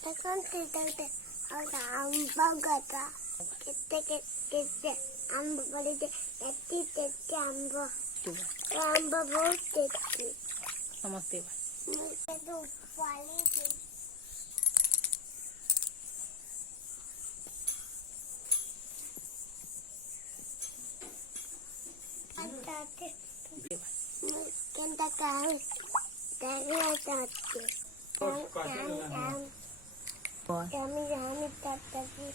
Tekan tidak ada आंबा गता कितने आंबा बड़े कितने आंबा आंबा बहुत टेस्टी नमस्ते मुझे तो वाली थी आते किंतु कहाँ देखने जाते Kami tattaki